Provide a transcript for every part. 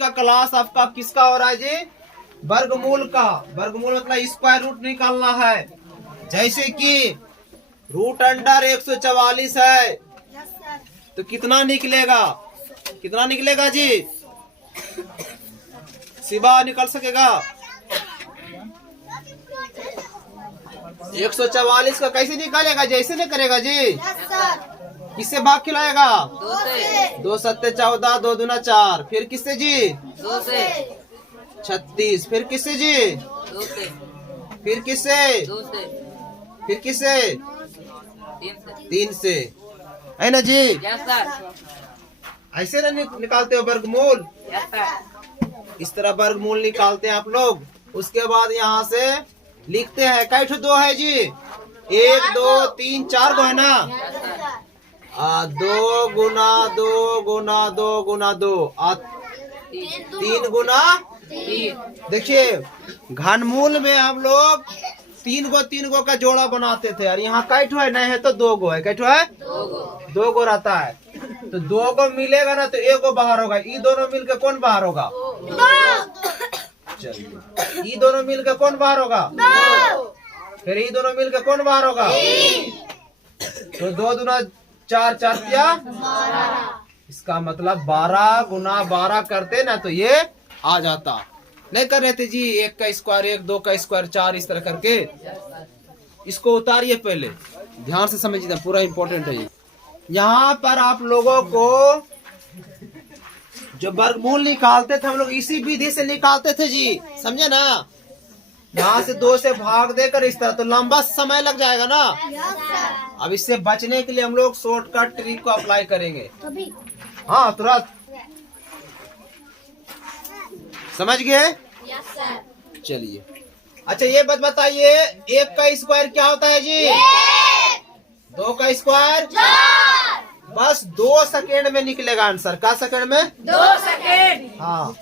का क्लास आपका किसका हो रहा है जी? वर्गमूल का। वर्गमूल मतलब स्क्वायर रूट निकालना है। जैसे कि रूट अंडर 144 है तो कितना निकलेगा? कितना निकलेगा जी? शिवा निकल सकेगा? 144 का कैसे निकालेगा? जैसे नहीं करेगा जी? किससे भाग खिलाएगा? 2 सत्ते 14, 2 दूना 4। फिर किससे जी? 2 से 36। फिर किससे जी? 2 से फिर किससे? 2 से फिर किससे? 3 से 3 से। है ना जी? यस सर ऐसे ना निकालते हो वर्गमूल? यस सर इस तरह वर्गमूल निकालते हैं आप लोग। उसके बाद यहाँ से लिखते हैं। कै ठो 2 है जी? 1 2 3 4 गो है ना? 2 गुना 2 गुना 2 गुना 2 3 गुना 3 देखिए घनमूल में हम लोग 3 गो का जोड़ा बनाते थे। और यहाँ कै ठो है? नहीं है तो 2 गो है। कै ठो है? 2 गो रहता है। तो 2 गो मिलेगा ना तो 1 गो बाहर होगा। ये दोनों मिलकर कौन बाहर होगा? चलिए ये दोनों मिलकर कौन बाहर होगा? फिर ये दोनों मिलकर कौन बाहर होगा? तो 2 दूना 4 4 क्या? इसका मतलब 12 गुना 12 करते ना तो ये आ जाता। नहीं कर रहे थे जी? 1 का स्क्वायर 1, 2 का स्क्वायर 4, इस तरह करके। इसको उतारिए पहले, ध्यान से समझिए, पूरा इंपॉर्टेंट है ये। यहाँ पर आप लोगों को जो वर्गमूल निकालते थे हम लोग इसी विधि से निकालते थे जी, समझे ना? यहाँ से 2 से भाग देकर इस तरह, तो लंबा समय लग जाएगा ना। अब इससे बचने के लिए हम लोग शॉर्टकट ट्रिक को अप्लाई करेंगे। हाँ तुरंत समझ गए? चलिए अच्छा ये बात बताइए, 1 का स्क्वायर क्या होता है जी? 2 का स्क्वायर बस 2 सेकेंड में निकलेगा आंसर। क्या सेकेंड में? 2 सेकेंड। हाँ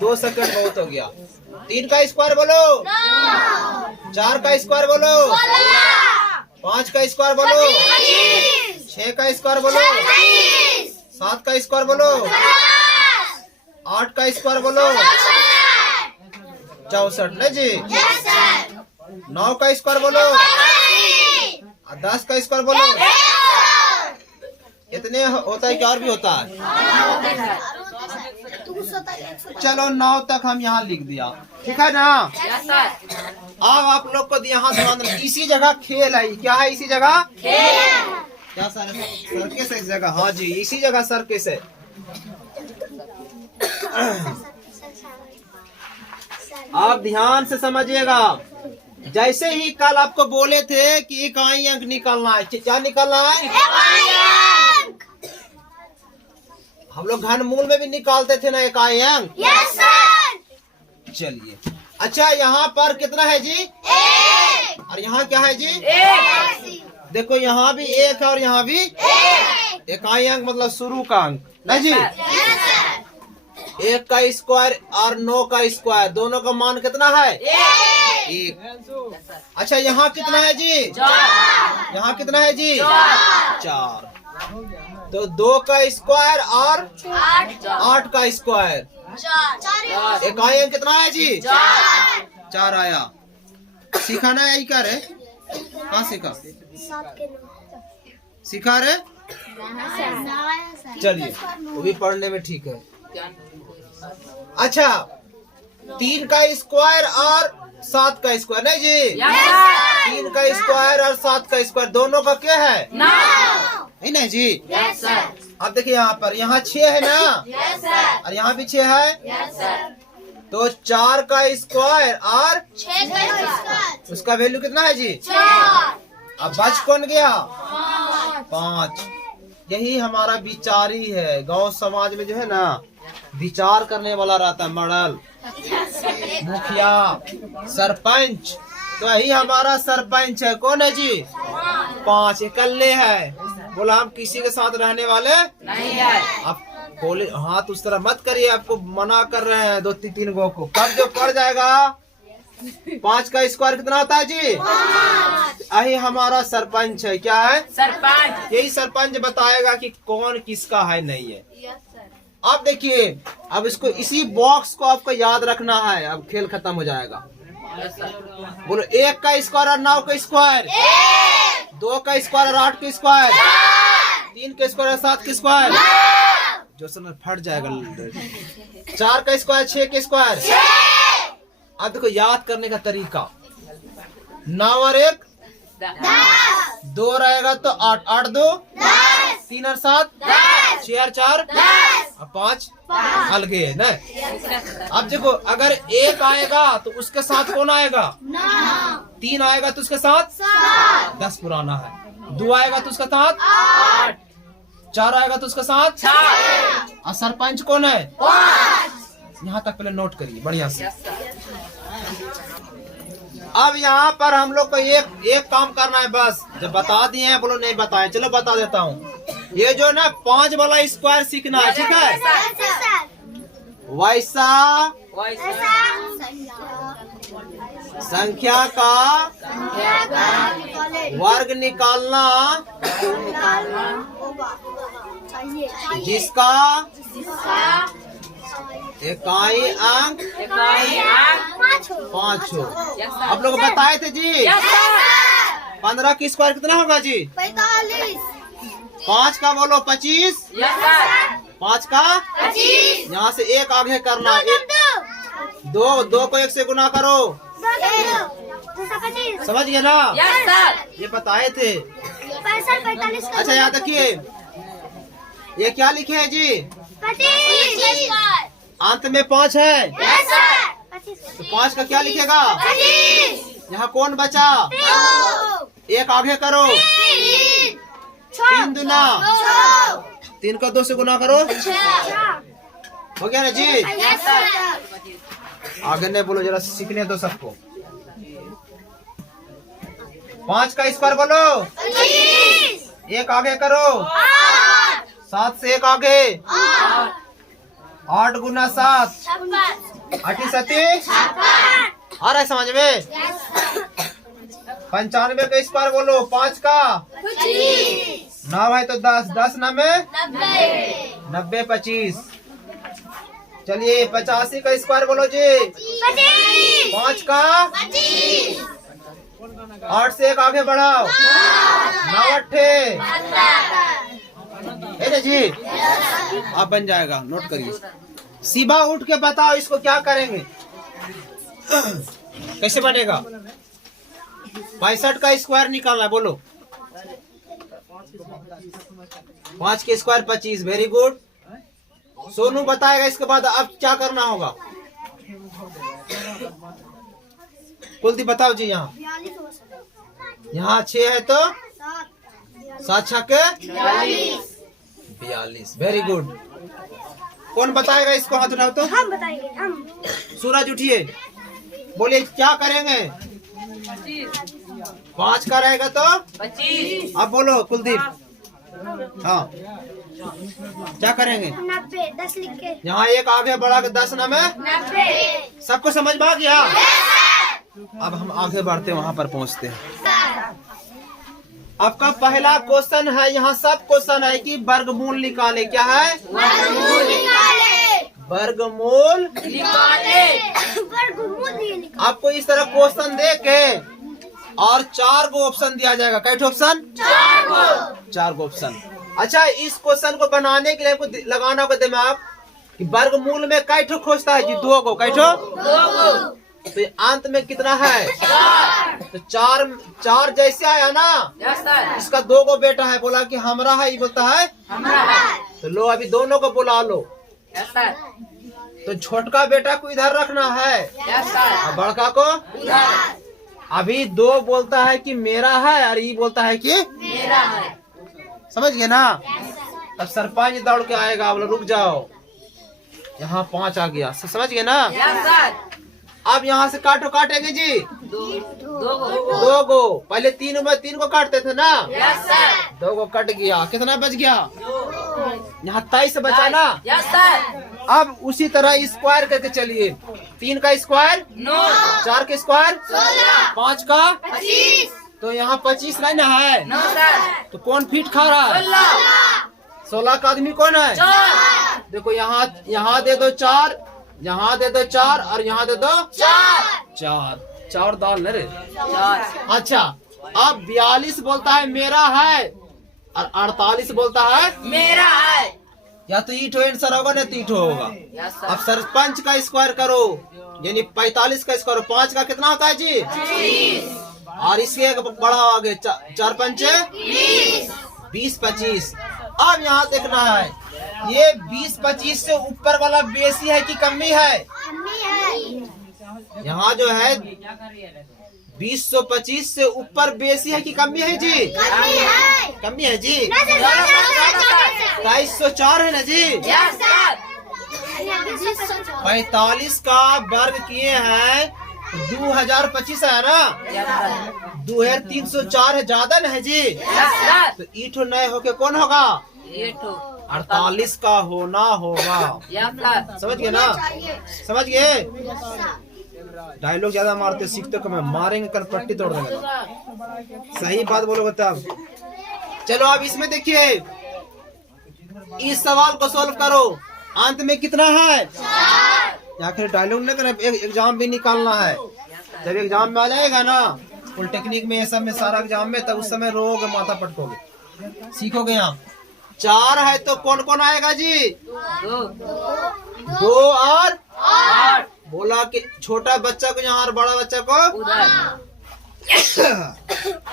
2 सेकेंड बहुत हो गया। 3 का स्क्वायर बोलो। 4 का स्क्वायर बोलो। 5 का स्क्वायर बोलो। 6 का स्क्वायर बोलो। 7 का स्क्वायर बोलो। 8 का स्क्वायर बोलो। 64 नहीं जी? 9 का स्क्वायर बोलो। 10 का स्क्वायर बोलो। इतने होता है क्या और भी होता है? चलो 9 तक हम यहाँ लिख दिया, ठीक है ना? यस सर अब आप लोग को यहाँ ध्यान देना, इसी जगह खेल है। क्या है इसी जगह? क्या सर? सर्कस है इस जगह। हाँ जी इसी जगह सर्कस है। आप ध्यान से समझिएगा। जैसे ही कल आपको बोले थे कि इकाई अंक निकालना है, क्या निकालना है? हम लोग घनमूल में भी निकालते थे ना इकाई अंक। Yes sir. चलिए अच्छा यहाँ पर कितना है जी? 1। और यहाँ क्या है जी? 1। देखो यहाँ भी 1 है और यहाँ भी 1। इकाई अंक मतलब शुरू का अंक नहीं जी? Yes sir. 1 का स्क्वायर और 9 का स्क्वायर दोनों का मान कितना है? 1। अच्छा यहाँ कितना है जी? 4 यहाँ कितना है जी? 4। तो 2 का स्क्वायर और 8 का स्क्वायर 4। इकाई अंक कितना है जी? 4 आया। सिखाना यही कर रहे? कहाँ सीखा? सिखा रहे? चलिए वो भी पढ़ने में ठीक है। अच्छा 3 का स्क्वायर और 7 का स्क्वायर नहीं जी? 3 का स्क्वायर और 7 का स्क्वायर दोनों का क्या है? है ना जी? यस सर अब देखिए यहाँ पर, यहाँ 6 है ना? यस सर और यहाँ भी 6 है। यस सर तो 4 का स्क्वायर और 6 का स्क्वायर उसका वैल्यू कितना है जी? 4। अब बच कौन गया? 5। यही हमारा विचारी है। गांव समाज में जो है ना विचार करने वाला रहता है, मॉडल मुखिया सरपंच। तो यही हमारा सरपंच है। कौन है जी? 5 इकल्ले है। बोला हम किसी के साथ रहने वाले नहीं है। आप बोले हाथ उस तरह मत करिए, आपको मना कर रहे हैं 2 3 गो को। कब जो पड़ जाएगा 5 का स्क्वायर कितना होता है जी? यही हमारा सरपंच है। क्या है? सरपंच। यही सरपंच बताएगा कि कौन किसका है नहीं है। अब देखिए, अब इसको इसी बॉक्स को आपको याद रखना है, अब खेल खत्म हो जाएगा। Yes sir. बोलो 1 का स्क्वायर और 9 का स्क्वायर, 2 का स्क्वायर और 8 का स्क्वायर, 3 का स्क्वायर और 7 का स्क्वायर, जो समय फट जाएगा। 4 का स्क्वायर, 6 का स्क्वायर। अब देखो याद करने का तरीका, 9 और 1 2 रहेगा तो 8, 8 2 3 और 7 6 और 4 और 5 अलगे है ना। अब देखो अगर 1 आएगा तो उसके साथ कौन आएगा? 3 आएगा तो उसके साथ 10 पुराना है। 2 आएगा तो उसका साथ 8 4 आएगा तो उसका साथ 4 और सरपंच कौन है? 5। यहाँ तक पहले नोट करिए बढ़िया से। Yes sir. अब यहाँ पर हम लोग को एक काम करना है बस। जब बता दिए हैं बोलो नहीं बताए, चलो बता देता हूँ। ये जो ना 5 वाला स्क्वायर सीखना है, ठीक है? वैसा संख्या का वर्ग निकालना जिसका इकाई अंक 5 हो। आप लोग बताए थे जी। Yes sir. 15 की स्क्वायर कितना होगा जी? 45। 5 का बोलो 25, यस सर। 5 का 25। यहाँ से 1 आगे करना, 2 को 1 से गुना करो, समझ गए ना? Yes sir. ये बताए थे। 45। अच्छा याद रखिए, ये क्या लिखे हैं जी? 25। अंत में 5 है यस सर। तो 5 का क्या लिखेगा? 25। यहाँ कौन बचा? 1 आगे करो, 3 दूना 3 का 2 से गुना करो, हो गया ना जी? Yes sir. आगे नहीं बोलो, जरा सीखने दो सबको। 5 का स्क्वायर बोलो, 1 आगे करो, 7 से 1 आगे, 8 गुना 7 8 सती आ रहा है समझ में? 95 का स्क्वायर बोलो, 5 का 9 है तो 10, 10 9 में 90 25। चलिए 85 का स्क्वायर बोलो जी, 5 का 8 से 1 आगे बढ़ाओ, 9 8 है ना जी? आप बन जाएगा, नोट करिए। सीधा उठ के बताओ इसको क्या करेंगे, कैसे बनेगा? 65 का स्क्वायर निकालना है, बोलो। 5 के स्क्वायर 25, वेरी गुड। सोनू बताएगा इसके बाद अब क्या करना होगा। कुलदीप बताओ जी। यहाँ 6 है तो 7 छक्के 42, वेरी गुड। कौन बताएगा इसको, हाथ उठाओ तो। हम बताएंगे हम। सूरज उठिए, बोलिए क्या करेंगे? 5 का रहेगा तो 25। अब बोलो कुलदीप। हाँ क्या करेंगे? 90 10 लिख के। यहाँ 1 आगे बढ़ा के 10 ना में 90। सबको समझ में आ गया? अब हम आगे बढ़ते वहाँ पर पहुँचते हैं। आपका पहला क्वेश्चन है, यहाँ सब क्वेश्चन है कि वर्गमूल निकाले। क्या है? वर्गमूल निकाले। वर्गमूल निकाले। वर्गमूल निकाले। आपको इस तरह क्वेश्चन दे के और 4 गो ऑप्शन दिया जाएगा। कैसे ऑप्शन? 4 गो ऑप्शन। अच्छा, इस क्वेश्चन को बनाने के लिए आपको लगाना होगा दिमाग कि वर्गमूल में कै ठो खोजता है जी? 2 गो। कै ठो? 2 गो। तो अंत में कितना है? 4। तो 4 जैसे आया ना, यस सर। इसका 2 गो बेटा है, बोला कि हमरा है, ये बोलता है हमारा है। तो लो अभी दोनों को बुला लो। Yes sir. तो छोटका बेटा को इधर रखना है यस सर। और बड़का को उधर। अभी 2 बोलता है कि मेरा है और ये बोलता है कि मेरा है। समझ गए ना? तब सरपंच दौड़ के आएगा, बोलो रुक जाओ, यहाँ 5 आ गया। समझ गए ना? Yes sir. अब यहाँ से काटो, काटेंगे जी 2 गो। 2 गो। पहले 3 में 3 को काटते थे ना, यस सर। 2 को कट गया, कितना बच गया? यहाँ 23 बचा ना। Yes sir. अब उसी तरह स्क्वायर करके चलिए। 3 का स्क्वायर 9। 4 का स्क्वायर 16। 5 का 25। तो यहाँ 25 नहीं ना है, 9 सर। तो कौन फीट खा रहा है? 16। 16 का आदमी कौन है? 4। देखो यहाँ दे दो 4, यहाँ दे दो 4 और यहाँ दे दो 4 दाल न रे। अच्छा, अब 42 बोलता है मेरा है और 48 बोलता है मेरा है। या तो ईट आंसर होगा ना तो ईट होगा। Yes sir. अब सरपंच का स्क्वायर करो, यानी 45 का स्क्वायर 5 का कितना होता है जी? 30। और इसके एक बड़ा आगे 4 पंचे 20 25। अब यहाँ देखना है ये 20 25 से ऊपर वाला बेसी है कि कमी है? मम्मी है। यहाँ जो है 2025 से ऊपर बेसी है कि कमी है जी? मम्मी है। कमी है जी। 2204 2204 है ना जी? Yes sir. 45 का वर्ग किए हैं 2025 है ना? Yes sir. 2304 है, ज्यादा न है जी? Yes sir. तो ईठो नए होके कौन होगा? ये तो 48 का होना होगा। Yes sir. समझ गए ना? समझ गए? डायलॉग ज्यादा मारते सीखते कम है, मारेंगे कल पट्टी तोड़ देंगे। सही बात बोलोगे तब। चलो अब इसमें देखिए, इस सवाल को सॉल्व करो। अंत में कितना है? या फिर डायलॉग नहीं करना, एग्जाम भी निकालना है। जब एग्जाम में आ जाएगा ना पॉलिटेक्निक में, ये सब में, सारा एग्जाम में, तब उस समय रोगे, माथा पटकोगे, सीखोगे। यहाँ 4 है तो कौन कौन आएगा जी? 2 और 8 बोला कि छोटा बच्चा को यहाँ और बड़ा बच्चा को उधर।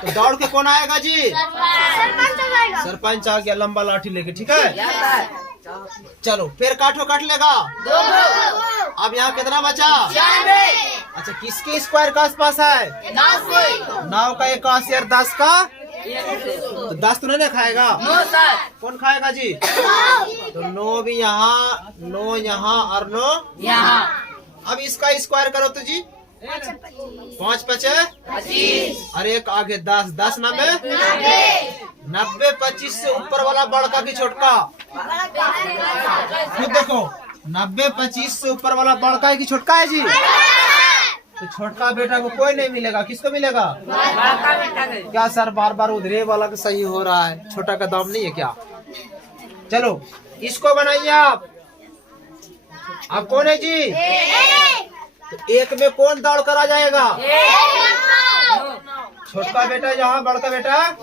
तो दौड़ के कौन आएगा जी? सरपंच हो जाएगा। सरपंच आ गया लंबा लाठी लेके, ठीक है। Yes sir. चलो फिर काटो, काट लेगा। 2 अब यहाँ कितना बचा? 96। अच्छा, किसके स्क्वायर का आसपास है? 9 का 81 और 10 का तो 10 तो नहीं खाएगा। No sir. कौन खाएगा जी? तो 9 भी यहाँ, 9 यहाँ और 9 यहाँ। अब इसका स्क्वायर करो तो जी 5 5 25। और एक आगे 10 10 90 90 25 से ऊपर वाला बड़का की छोटका खुद देखो। 90 25 से ऊपर वाला बड़का है कि छोटका है जी? तो छोटका बेटा को कोई नहीं मिलेगा, किसको मिलेगा? बड़का बेटा के। क्या सर बार बार उधरे वाला का सही हो रहा है, छोटा का दाम नहीं है क्या? चलो इसको बनाइए आप। अब कौन है जी? तो 1 में कौन दौड़ कर आ जाएगा? छोटका बेटा यहाँ, बड़का बेटा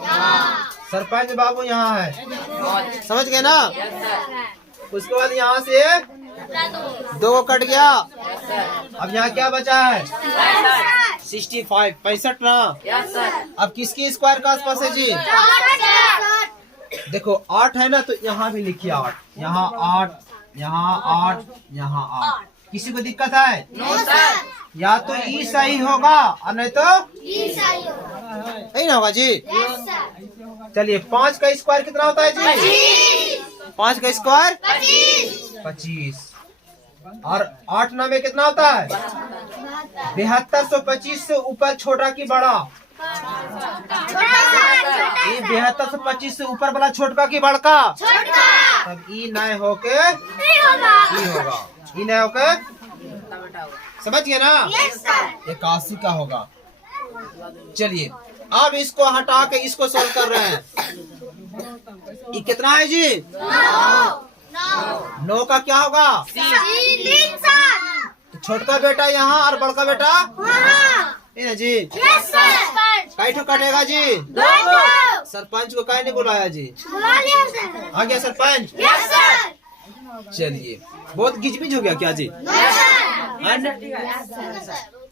सरपंच बाबू यहाँ है। समझ गए ना? Yes sir. उसके बाद यहाँ से 2 कट गया। Yes sir. अब यहाँ क्या बचा है? 65। 65 ना। Yes sir. अब किसकी स्क्वायर का आसपास है जी? देखो 8 है ना, तो यहाँ भी लिखिए 8, यहाँ 8, यहाँ 8, यहाँ 8। किसी को दिक्कत है? No sir. या तो ई सही होगा और नहीं तो सही ना होगा जी। चलिए 5 का स्क्वायर कितना होता है जी? 5 का स्क्वायर 25 और 8 9 में कितना होता है? 7225 से ऊपर छोटा की बड़ा? ये 7225 से ऊपर वाला छोटका की बड़का? तब ई नए होके ई होगा, ई नए होके, समझ गए ना? 81 का होगा। चलिए अब इसको हटा के इसको सोल्व कर रहे हैं। ये कितना है जी? 9 का क्या होगा? तो छोटका बेटा यहाँ और बड़का बेटा ये जी। काइठो कटेगा जी? सरपंच को काहे नहीं बुलाया जी? आ गया सरपंच। चलिए बहुत गिजबिज हो गया क्या जी?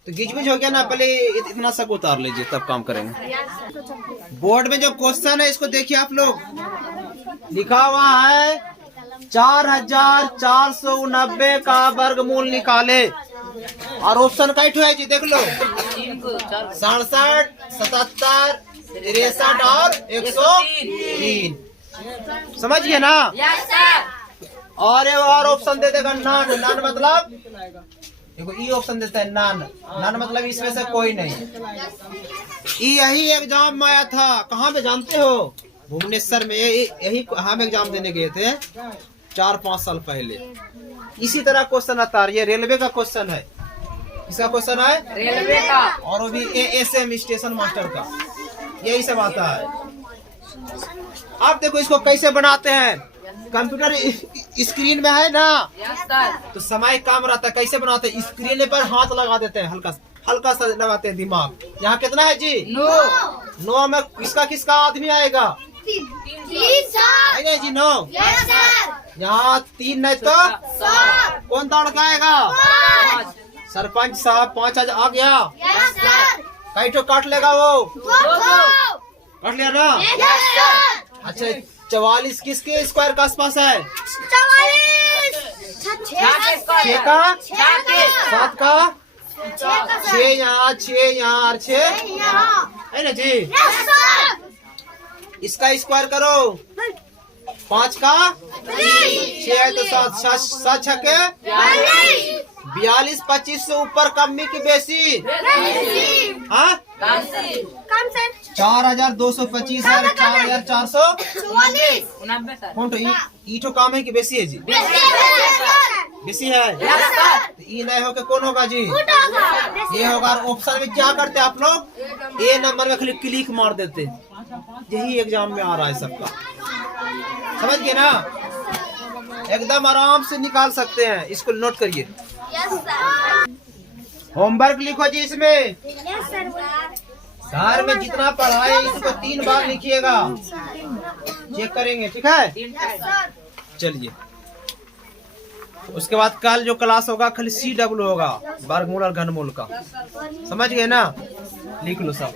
तो गिजबिज हो गया ना, पहले इतना सब उतार लीजिए तब काम करेंगे। बोर्ड में जो क्वेश्चन है इसको देखिए आप लोग। लिखा हुआ है 4490 का वर्गमूल निकाले और ऑप्शन काइठो है जी, देख लो। 67 77 63 और 103। समझ गए ना? Yes sir. और एक और ऑप्शन दे देगा नान। नान मतलब देखो ई ऑप्शन देता है नान। नान मतलब इसमें से कोई नहीं। यही एग्जाम में आया था, कहाँ पे जानते हो? भुवनेश्वर में। यही हम एग्जाम देने गए थे 4-5 साल पहले। इसी तरह क्वेश्चन आता है। ये रेलवे का क्वेश्चन है। इसका क्वेश्चन है रेलवे का, और वो भी एएसएम स्टेशन मास्टर का। यही सब आता है। अब देखो इसको कैसे बनाते हैं। कंप्यूटर स्क्रीन में है ना, यस सर। तो समय काम रहता है। कैसे बनाते हैं? स्क्रीन पर हाथ लगा देते हैं, हल्का हल्का सा लगाते हैं दिमाग। यहाँ कितना है जी? 9 9 में किसका किसका आदमी आएगा? तीन सर। है ना जी? 9 यस सर। यहाँ 3 नहीं तो सर। कौन दौड़ के आएगा? 5 सरपंच साहब 5 आज आ गया। Yes sir. कई ठो काट लेगा वो? 2 काट लिया ना? Yes sir. अच्छा 44 किसके स्क्वायर के आसपास है? 44 6 का, 7 का, 6 यहाँ, 6 यहाँ और 6 यहाँ। है ना जी? Yes sir. इसका स्क्वायर करो। 5 का 6 है तो 7 छके 42। 25 से ऊपर कमी की बेसी? हाँ, कम सर। कम सर। 4225 है, 4444। 90 सर। कौन तो ईटो काम है कि बेसी है जी? बेसी है। Yes sir. तो ई नहीं होके कौन होगा जी? ये होगा। और ऑप्शन में क्या करते हैं आप लोग? ए नंबर में खाली क्लिक मार देते। यही एग्जाम में आ रहा है सबका, समझ गए ना? एकदम आराम से निकाल सकते हैं। इसको नोट करिए। होमवर्क लिखो जी इसमें। सर में जितना पढ़ाए इसको 3 बार लिखिएगा, चेक करेंगे, ठीक है? 3 टाइम। चलिए, उसके बाद कल जो क्लास होगा खाली CW होगा, वर्गमूल और घनमूल का। समझ गए ना? लिख लो सब।